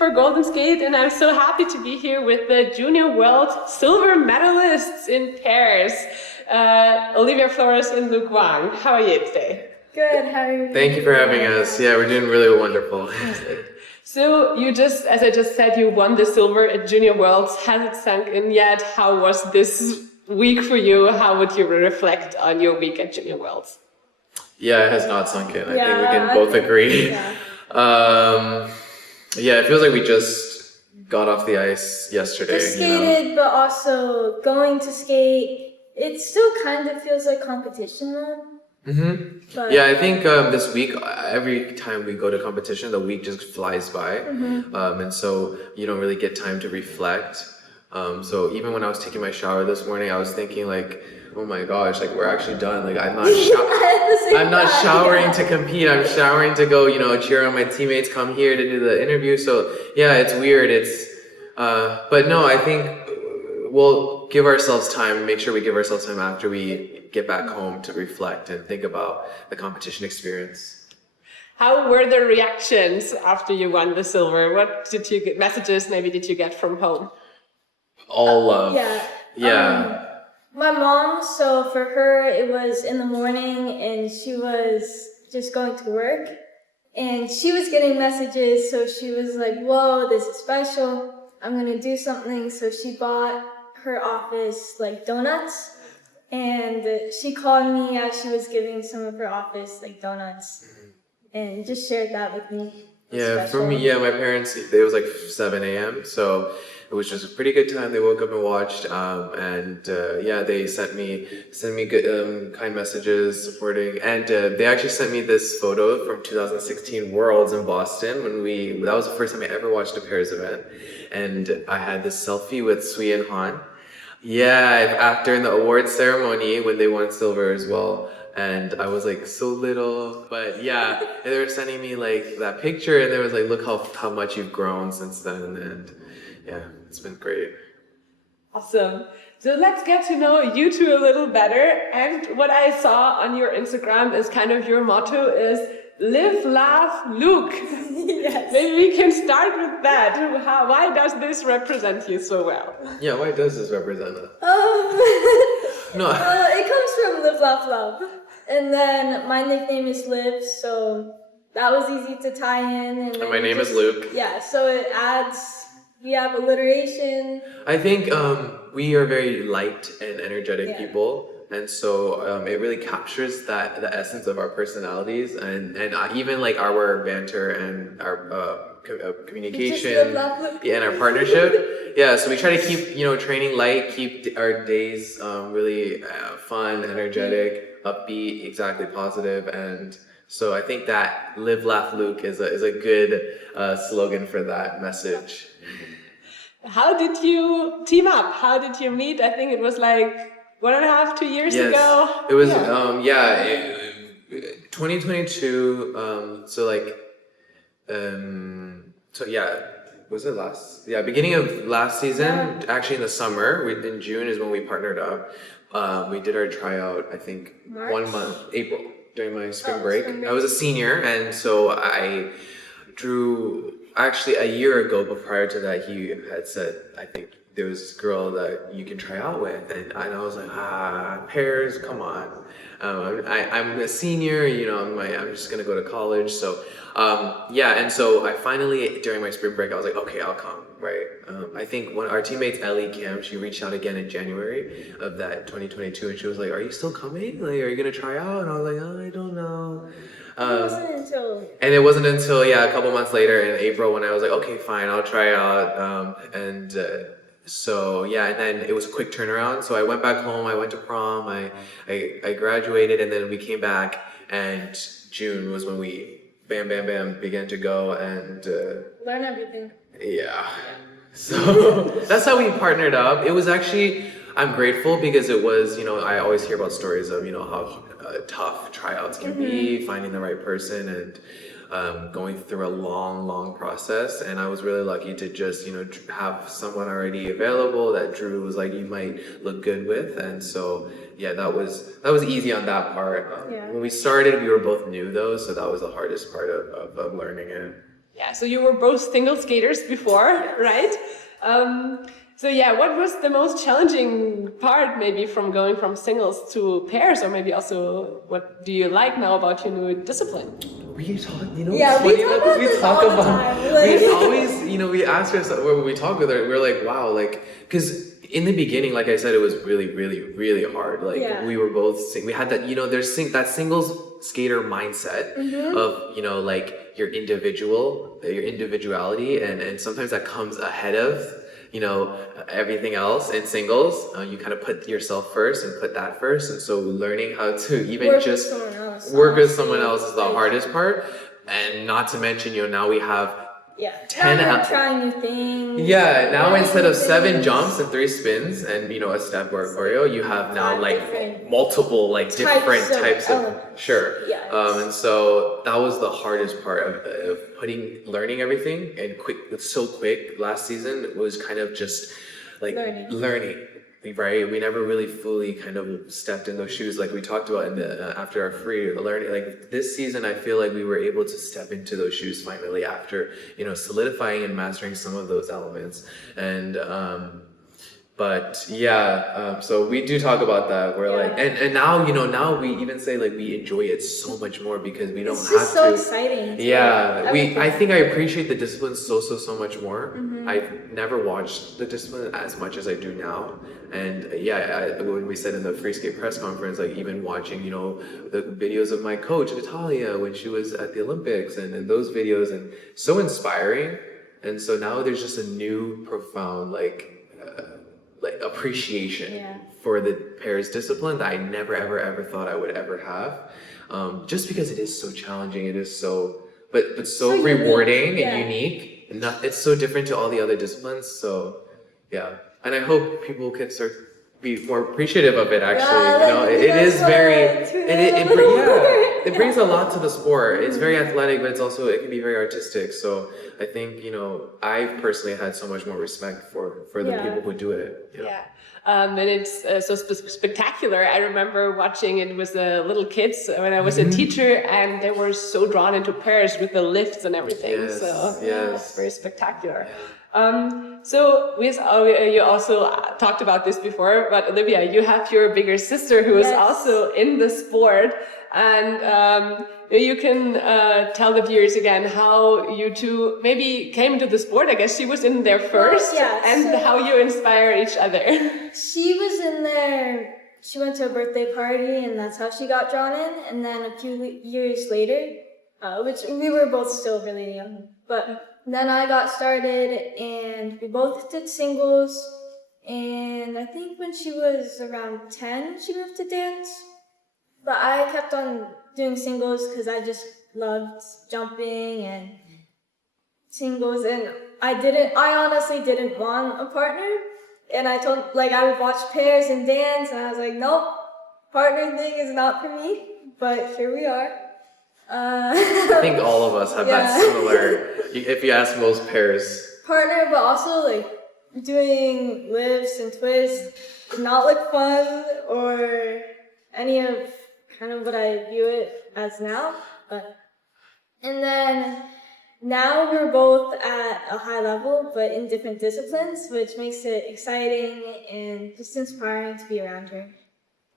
for Golden Skate, and I'm so happy to be here with the Junior World silver medalists in pairs, Olivia Flores and Wang. How are you today? Good, how are you? Thank you for having us. Yeah, we're doing really wonderful. So you just, as I just said, you won the silver at Junior Worlds. Has it sunk in yet? How was this week for you? How would you reflect on your week at Junior Worlds? Yeah, it has not sunk in. I think we can both agree. Yeah, it feels like we just got off the ice yesterday. Just skated, but also going to skate. It still kind of feels like competition though. But yeah, I think this week, every time we go to competition, the week just flies by. And so you don't really get time to reflect. So even when I was taking my shower this morning, I was thinking like, oh my gosh, like we're actually done. Like I'm not showering to compete. I'm showering to go, cheer on my teammates, come here to do the interview. So yeah, it's weird. But no, I think we'll give ourselves time, make sure we give ourselves time after we get back home to reflect and think about the competition experience. How were the reactions after you won the silver? What did you get, messages maybe did you get from home? All love. Yeah. My mom, so for her, it was in the morning and she was just going to work and she was getting messages. So she was like, whoa, this is special. I'm going to do something. So she bought her office like donuts and she called me as she was giving some of her office like donuts and just shared that with me. Yeah, for me, my parents, it was like 7 a.m. So it was just a pretty good time. They woke up and watched, they sent me good, kind messages, supporting, and they actually sent me this photo from 2016 Worlds in Boston that was the first time I ever watched a pairs event, and I had this selfie with Sui and Han. Yeah, after in the awards ceremony when they won silver as well. And I was like so little, but yeah, and they were sending me like that picture and they was like, look how much you've grown since then. And yeah, it's been great. Awesome. So let's get to know you two a little better. And what I saw on your Instagram is kind of your motto is live, laugh, look. Yes. Maybe we can start with that. Why does this represent you so well? Yeah, why does this represent us? No. It comes from Live, Laugh, Love. And then my nickname is Liv, so that was easy to tie in. And my name is Luke. Yeah, so we have alliteration. I think we are very light and energetic people. And so it really captures the essence of our personalities and even like our banter and our communication and our partnership. Yeah, so we try to keep training light, keep our days really fun, energetic, upbeat, exactly positive, and so I think that live, laugh, Luke is a good slogan for that message. How did you team up? How did you meet? I think it was like 1.5, 2 years ago. It was 2022. Was it beginning of last season? Actually, in the summer, in June is when we partnered up. We did our tryout, I think, March? 1 month, April, during my spring break. I was a senior, and so I drew, actually a year ago, but prior to that, he had said, I think there was this girl that you can try out with, and I was like, pairs, come on. I'm a senior, I'm just gonna go to college, so and so I finally, during my spring break, I was like, okay, I'll come, right? I think when our teammates, Ellie Kim, she reached out again in January of that 2022, and she was like, are you still coming? Like, are you gonna try out? And I was like, oh, I don't know. And it wasn't until a couple months later in April when I was like, okay, fine, I'll try out, and then it was a quick turnaround. So I went back home, I went to prom, I graduated, and then we came back, and June was when we bam began to go and learn everything. Yeah. So that's how we partnered up. It was actually, I'm grateful because it was, I always hear about stories of, how tough tryouts can be, finding the right person and going through a long process. And I was really lucky to just, have someone already available that Drew was like, you might look good with. And so, yeah, that was easy on that part. When we started, we were both new though. So that was the hardest part of learning it. Yeah, so you were both single skaters before, right? So yeah, what was the most challenging part maybe from going from singles to pairs, or maybe also what do you like now about your new discipline? We talk, you know, Yeah, it's we funny talk because about we this talk all the about, time, like- we always, you know, we ask ourselves, when we talk with her, we're like, wow, like, because in the beginning, like I said, it was really, really, really hard. Like, Yeah. we were both, we had that, you know, that singles skater mindset of, you know, like your individuality, and sometimes that comes ahead of, you know, everything else in singles. You kind of put yourself first and put that first, and so learning how to even Work with just someone else, work with honestly, someone else is the like- hardest part. And not to mention, you know, now we have Yeah. 10 now out- you're trying new things. yeah, now learning instead of new 7 things. jumps and 3 spins and, you know, a step or a choreo, you have now 5 like different multiple like different of types of elements. sure. Yeah, And so that was the hardest part of learning everything, and so quick. Last season was kind of just like learning. Right, we never really fully kind of stepped in those shoes like we talked about in the after our free learning. Like this season, I feel like we were able to step into those shoes finally after, you know, solidifying and mastering some of those elements. And but yeah, so we do talk about that. We're like, and now, you know, now we even say like we enjoy it so much more because we don't It's have just so to. exciting. to Yeah, everything. I think I appreciate the discipline so much more. I've never watched the discipline as much as I do now. And when we said in the free skate press conference, like even watching, you know, the videos of my coach Natalia when she was at the Olympics, and those videos, and so inspiring. And so now there's just a new profound like appreciation for the pairs discipline that I never ever thought I would ever have. Just because it is so challenging, it is so but so rewarding and unique. And it's so different to all the other disciplines. So yeah, and I hope people can start be more appreciative of it. Actually, you know, it is very it brings a lot to the sport. It's very athletic, but it can be very artistic. So I think, you know, I've personally had so much more respect for the people who do it. Yeah. And it's so spectacular. I remember watching it with the little kids when I was a teacher, and they were so drawn into pairs with the lifts and everything. Yes, It's very spectacular. So you also talked about this before, but Olivia, you have your bigger sister who is also in the sport, and you can tell the viewers again how you two maybe came into the sport. I guess she was in there first, and how you inspire each other. She was in there. She went to a birthday party, and that's how she got drawn in. And then a few years later, which we were both still really young, but then I got started, and we both did singles. And I think when she was around 10, she moved to dance. But I kept on doing singles because I just loved jumping and singles. And I honestly didn't want a partner. And I would watch pairs and dance, and I was like, nope, partner thing is not for me. But here we are. I think all of us have that similar. If you ask most pairs, partner, but also like doing lifts and twists, not like fun or any of kind of what I view it as now. And then now we're both at a high level, but in different disciplines, which makes it exciting and just inspiring to be around her.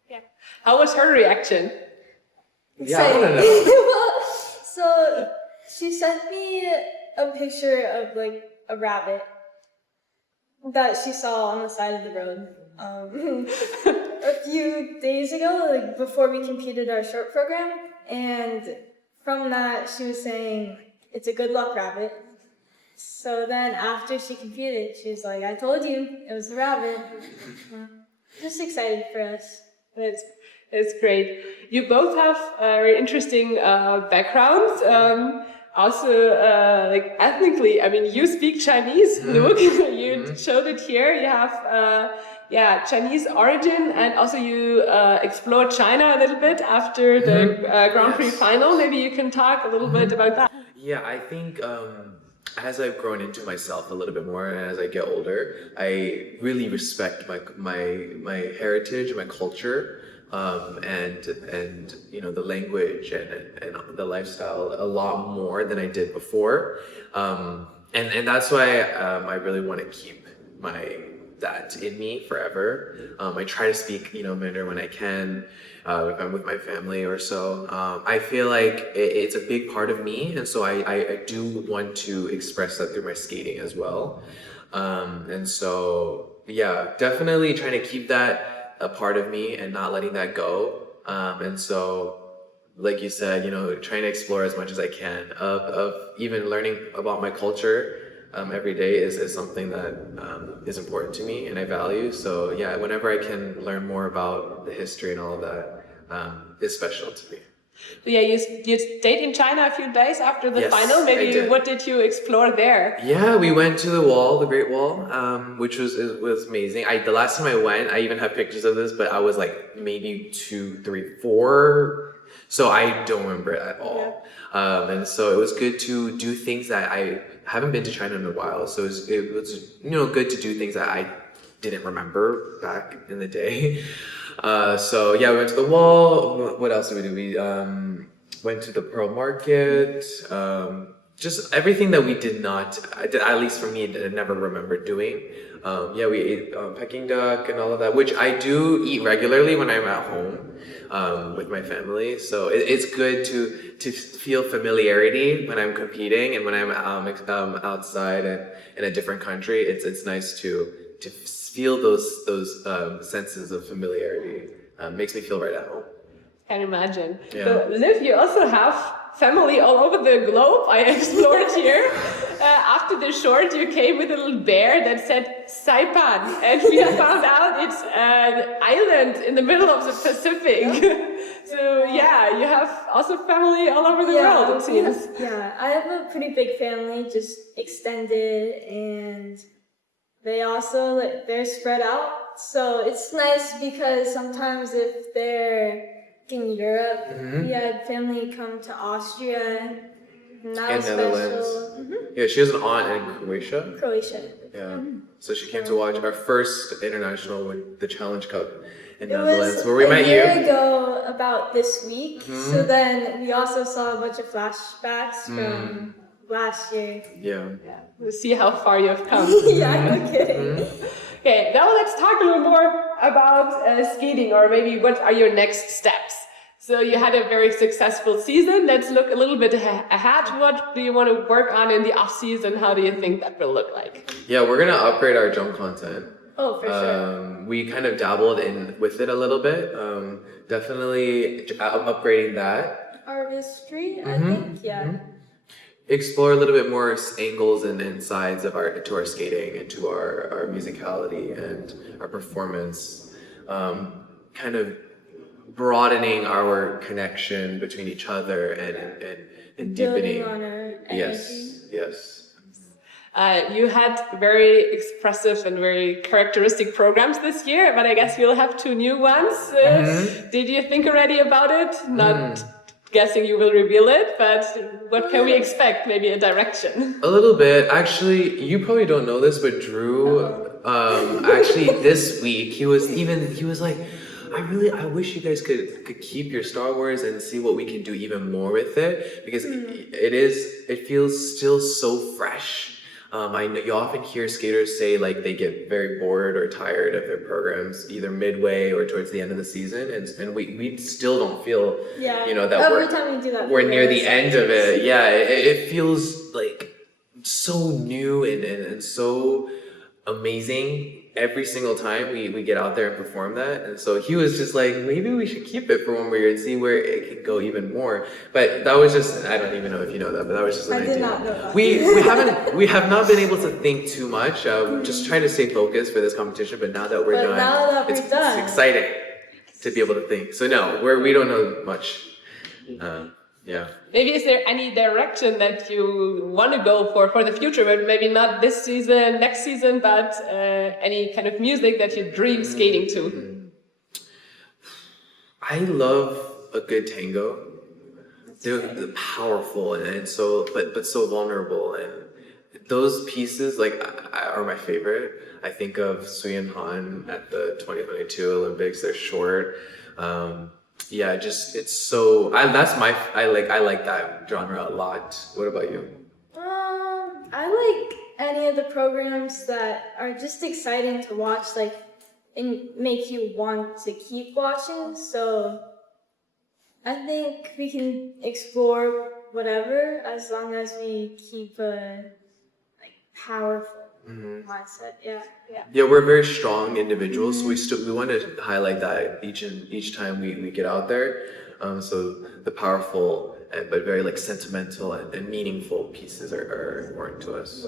Yeah. How was her reaction? Exciting. Yeah, I don't know. So she sent me a picture of like a rabbit that she saw on the side of the road a few days ago, like before we competed our short program. And from that, she was saying, it's a good luck rabbit. So then after she competed, she was like, I told you, it was a rabbit. Just excited for us. It's great. You both have very interesting backgrounds. Also, like ethnically, I mean, you speak Chinese, Luke. You showed it here. You have, Chinese origin, and also you explored China a little bit after the Grand Prix Final. Maybe you can talk a little bit about that. Yeah, I think as I've grown into myself a little bit more, and as I get older, I really respect my heritage, my culture. and you know, the language and the lifestyle a lot more than I did before, and that's why I really want to keep that in me forever. I try to speak, you know, Mandarin when I can, if I'm with my family or so. I feel like it's a big part of me, and so I do want to express that through my skating as well. And so, yeah, definitely trying to keep that a part of me and not letting that go. And so, like you said, you know, trying to explore as much as I can of even learning about my culture every day is something that is important to me and I value. So yeah, whenever I can learn more about the history and all of that is special to me. So yeah, you stayed in China a few days after the Yes, final. I Maybe did. what did you explore there? Yeah, we went to the wall, the Great Wall, which was amazing. The last time I went, I even have pictures of this, but I was like maybe 2, 3, 4, so I don't remember it at all. And so it was good to do things that I haven't been to China in a while. So it was you know, good to do things that I didn't remember back in the day. So yeah, we went to the wall. What else did we do? We went to the Pearl Market. Just everything that we did not, at least for me, I never remembered doing. Yeah, we ate Peking duck and all of that, which I do eat regularly when I'm at home with my family. So it's good to feel familiarity when I'm competing and when I'm outside and in a different country. It's nice to feel those senses of familiarity. Makes me feel right at home. Can imagine. Yeah. So, Liv, you also have family all over the globe. I explored here. After the short, you came with a little bear that said Saipan, and we found out it's an island in the middle of the Pacific. So yeah, you have also family all over the world, it seems. Yeah, I have a pretty big family, just extended, and they also they're spread out. So it's nice because sometimes if they're in Europe, we had family come to Austria. And that was Netherlands. special. Yeah, she has an aunt in Croatia. Croatia. Yeah. So she came to watch our first international with the Challenge Cup in It Netherlands, was where we met a year you. ago, about this week. So then we also saw a bunch of flashbacks from last year. Yeah. We'll see how far you've come. Yeah, no kidding. Okay, now let's talk a little more about skating, or maybe what are your next steps? So you had a very successful season. Let's look a little bit ahead. What do you want to work on in the off season? How do you think that will look like? Yeah, we're gonna upgrade our jump content. Oh, for sure. We kind of dabbled in with it a little bit. Definitely upgrading that. Artistry, I think, yeah. Explore a little bit more angles and sides of our skating and to our musicality and our performance. Kind of broadening our connection between each other and deepening. Building on our energy. Yes. You had very expressive and very characteristic programs this year, but I guess you'll have 2 new ones. Did you think already about it? Not guessing you will reveal it, but what can we expect? Maybe a direction. A little bit. Actually, you probably don't know this, but Drew, actually this week, he was like, I wish you guys could keep your Star Wars and see what we can do even more with it, because it feels still so fresh. I know you often hear skaters say like they get very bored or tired of their programs either midway or towards the end of the season, and we still don't feel that every time we do that, we're near the end of it. Yeah, it feels like so new and so amazing every single time we get out there and perform that. And so he was just like, maybe we should keep it for one more year and see where it can go even more. But that was just, I don't even know if you know that, but that was just an idea. I did not know that. We have not been able to think too much. Just trying to stay focused for this competition, but now that we're done, it's exciting to be able to think. So no, we don't know much. Yeah. Maybe is there any direction that you want to go for the future, but maybe not this season, next season, but any kind of music that you dream skating to? I love a good tango. They're powerful and so but so vulnerable, and those pieces are my favorite. I think of Sui and Han at the 2022 Olympics. They're short. Just it's so. I like that genre a lot. What about you? I like any of the programs that are just exciting to watch, like, and make you want to keep watching. So I think we can explore whatever as long as we keep a powerful mindset. Yeah, we're very strong individuals. So we want to highlight that each time we get out there. So the powerful but very sentimental and meaningful pieces are important to us.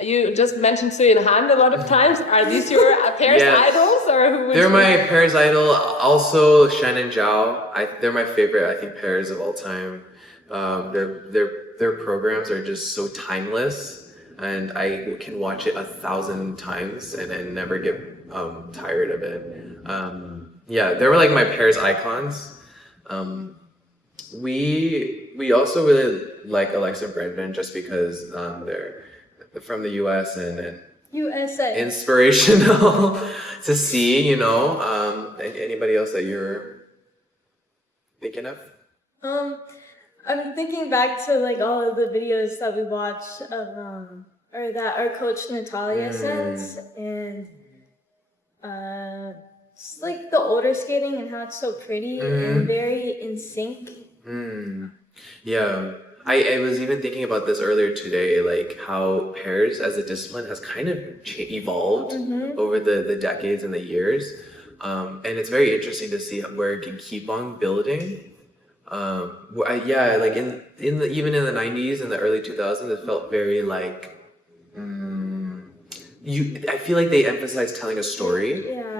You just mentioned Sui and Han a lot of times. Are these your Paris idols, or who would They're my Paris idol. Also, Shen and Zhao. They're my favorite, I think, pairs of all time. Their programs are just so timeless, and I can watch it 1,000 times and never get tired of it. They were my Paris icons. We also really like Alexa and Brandon just because they're from the US and USA. Inspirational to see, anybody else that you're thinking of? I'm thinking back to all of the videos that we watched of or that our coach Natalia sends, and just the older skating and how it's so pretty and very in sync. Yeah. I was even thinking about this earlier today, how pairs as a discipline has kind of evolved over the decades and the years. And it's very interesting to see where it can keep on building. Even in the 90s and the early 2000s, it felt very I feel like they emphasize telling a story. Yeah.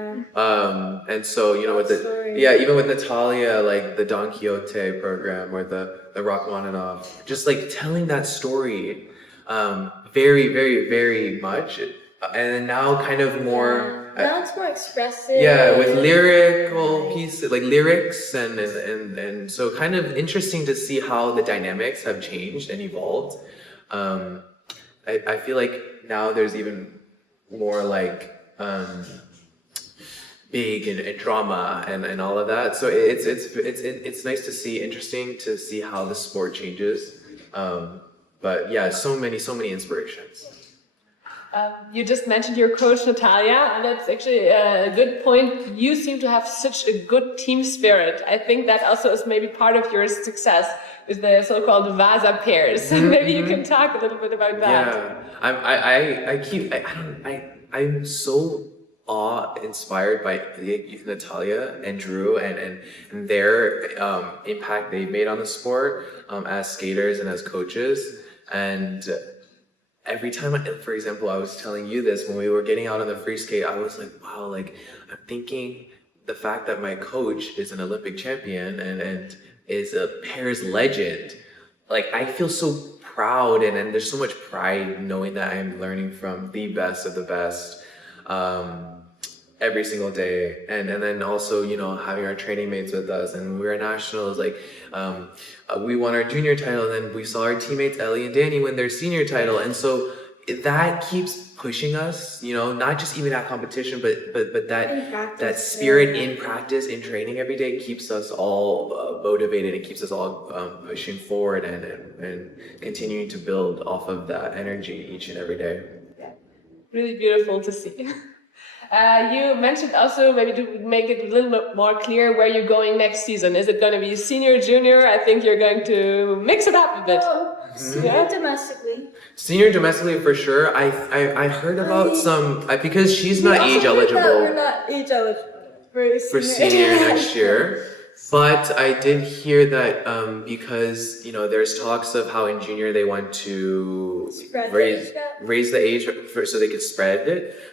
And so, even with Natalia, the Don Quixote program or the Rachmaninoff, just telling that story, very, very, very much. And then now kind of more. Now it's more expressive. Yeah, with lyrical pieces, lyrics and so kind of interesting to see how the dynamics have changed and evolved. I feel like now there's even more big and drama and all of that. So it's nice to see, interesting to see how the sport changes. But yeah, so many inspirations. You just mentioned your coach Natalia, and that's actually a good point. You seem to have such a good team spirit. I think that also is maybe part of your success with the so-called Vasa pairs. Maybe you can talk a little bit about that. Yeah, I'm so awe-inspired by Natalia and Drew and their impact they've made on the sport as skaters and as coaches. And every time, for example, I was telling you this when we were getting out on the free skate, I was like, wow, I'm thinking the fact that my coach is an Olympic champion and is a pairs legend. I feel so proud and there's so much pride knowing that I'm learning from the best of the best every single day. And then also, having our training mates with us, and we were at nationals, we won our junior title, and then we saw our teammates Ellie and Danny win their senior title. And so that keeps pushing us, not just even at competition, but that spirit in practice, in training every day keeps us all motivated and keeps us all pushing forward and continuing to build off of that energy each and every day. Yeah. Really beautiful to see. You mentioned also, maybe to make it a little bit more clear, where you're going next season. Is it going to be senior, junior? I think you're going to mix it up a bit. Senior domestically. Senior domestically for sure. I heard about some because she's not age eligible. We're not age eligible for senior next year. But I did hear that because there's talks of how in junior they want to raise the age so they could spread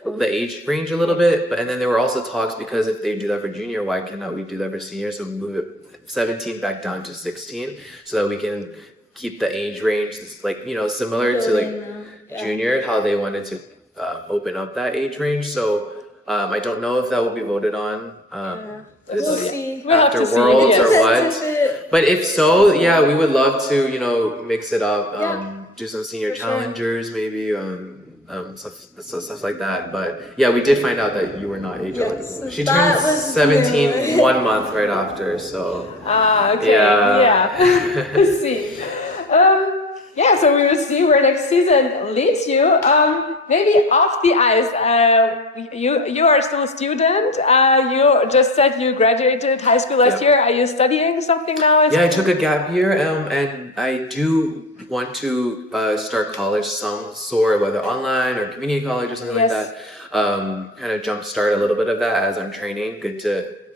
the age range a little bit. And then there were also talks because if they do that for junior, why cannot we do that for senior? So move it 17 back down to 16 so that we can keep the age range similar to junior, how they wanted to open up that age range. So I don't know if that will be voted on. We'll see. We'll after have to Worlds see. or what. But if so, yeah, we would love to, mix it up. do some senior For sure. challengers, maybe stuff like that. But yeah, we did find out that you were not age Yes, eligible. She that turned was 17 new. 1 month right after, so Okay. Yeah. Let's see. Yeah, so we will see where next season leads you. Maybe off the ice, you are still a student. You just said you graduated high school last year. Are you studying something now? Yeah, I took a gap year, and I do want to start college some sort, whether online or community college or something like that. Kind of jumpstart a little bit of that as I'm training. Good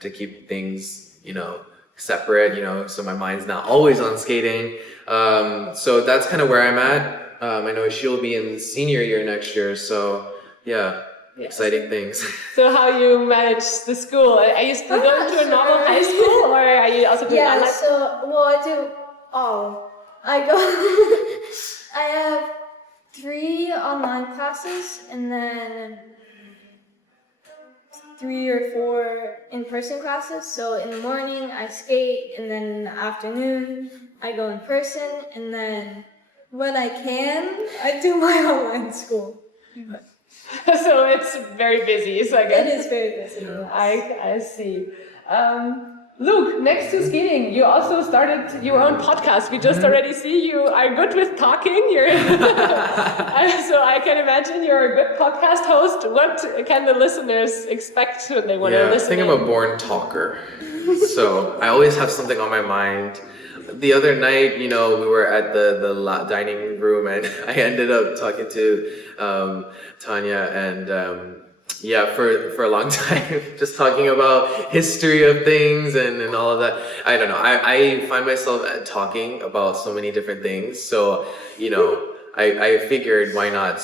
to keep things, separate, so my mind's not always on skating. So that's kind of where I'm at. I know she'll be in senior year next year, so yeah, exciting things. So how you manage the school? Are you still going to a normal high school, or are you also doing online? I do all. I go. I have 3 online classes and then 3 or 4 in-person classes. So in the morning I skate, and then in the afternoon I go in person, and then when I can, I do my online school. So it's very busy. So I guess It is very busy. I see. Luke, next to skating, you also started your own podcast. We just already see you are good with talking. So I can imagine you're a good podcast host. What can the listeners expect when they want to listen? I think I'm a born talker. So I always have something on my mind. The other night, we were at the dining room, and I ended up talking to Tanya, and for a long time, just talking about history of things and all of that. I don't know. I find myself talking about so many different things. So, I figured why not?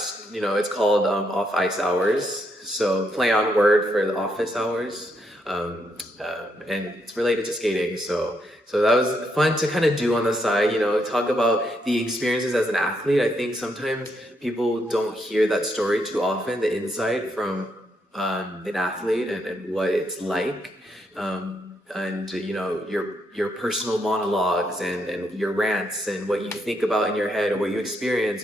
It's called off ice hours. So play on word for the office hours, and it's related to skating. So that was fun to kind of do on the side, talk about the experiences as an athlete. I think sometimes people don't hear that story too often, the insight from an athlete and what it's like. And your personal monologues and your rants and what you think about in your head or what you experience,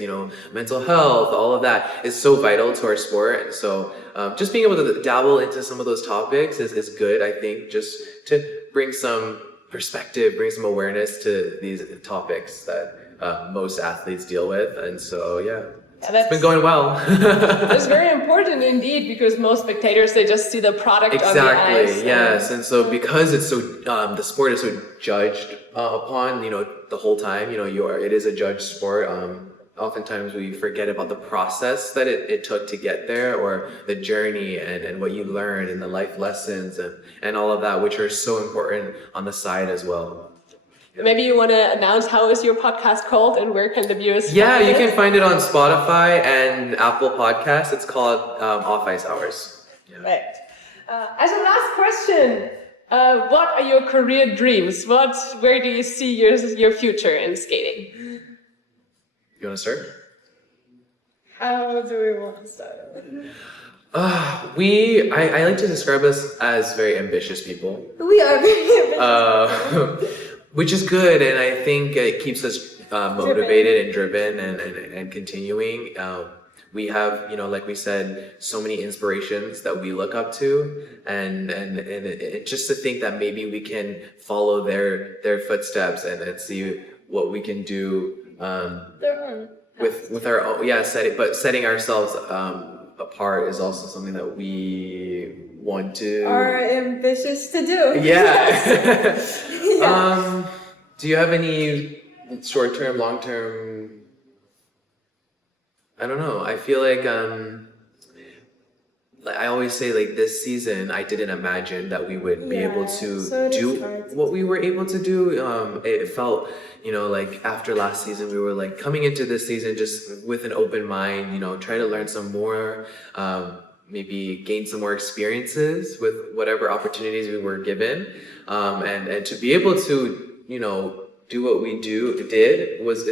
mental health, all of that is so vital to our sport. So just being able to dabble into some of those topics is good, I think, just to bring some perspective, bring some awareness to these topics that most athletes deal with. And so, it's been going well. It's very important indeed, because most spectators, they just see the product on the ice. Exactly, yes. And so because it's so, the sport is so judged upon, the whole time, it is a judged sport. Oftentimes we forget about the process that it took to get there, or the journey and what you learn and the life lessons and all of that, which are so important on the side as well. Maybe you want to announce how is your podcast called and where can the viewers find it? You can find it on Spotify and Apple Podcasts. It's called Off Ice Hours. Right. As a last question, what are your career dreams? Where do you see your future in skating? You want to start? How do we want to start? I like to describe us as very ambitious people. We are very ambitious. Which is good, and I think it keeps us motivated and driven and continuing. We have, like we said, so many inspirations that we look up to, and just to think that maybe we can follow their footsteps and see what we can do with our own, setting ourselves apart is also something that we want to are ambitious to do. Yeah. Do you have any short-term, long-term? I don't know. I feel like I always say, like, this season I didn't imagine that we would be able to do what we were able to do. It felt, like after last season we were like coming into this season just with an open mind, try to learn some more, maybe gain some more experiences with whatever opportunities we were given, and to be able to do what we did was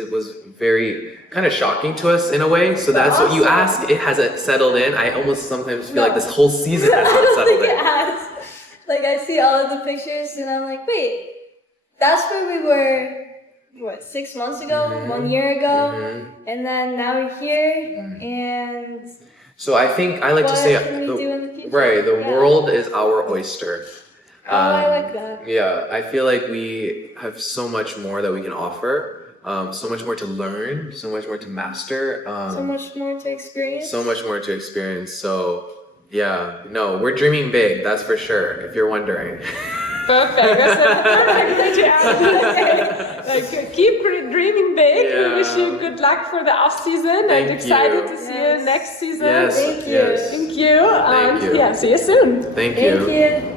very kind of shocking to us in a way. So that's what you ask. It hasn't settled in. I almost sometimes feel like this whole season has not settled in. It has. Like, I see all of the pictures and I'm like, wait, that's where we were 6 months ago, 1 year ago, and then now we're here, and so I think I like to what say can we do in the future? right, the world is our oyster. I like that. Yeah, I feel like we have so much more that we can offer, so much more to learn, so much more to master, So much more to experience. so much more to experience. So yeah, no, we're dreaming big, that's for sure, if you're wondering. Perfect. That's a perfect way to end. Like, keep dreaming big. Yeah. We wish you good luck for the off season. Thank and excited you. to see you next season. Yes, Thank you. yes. Thank you. Thank And you. yeah, see you soon. Thank you. Thank you.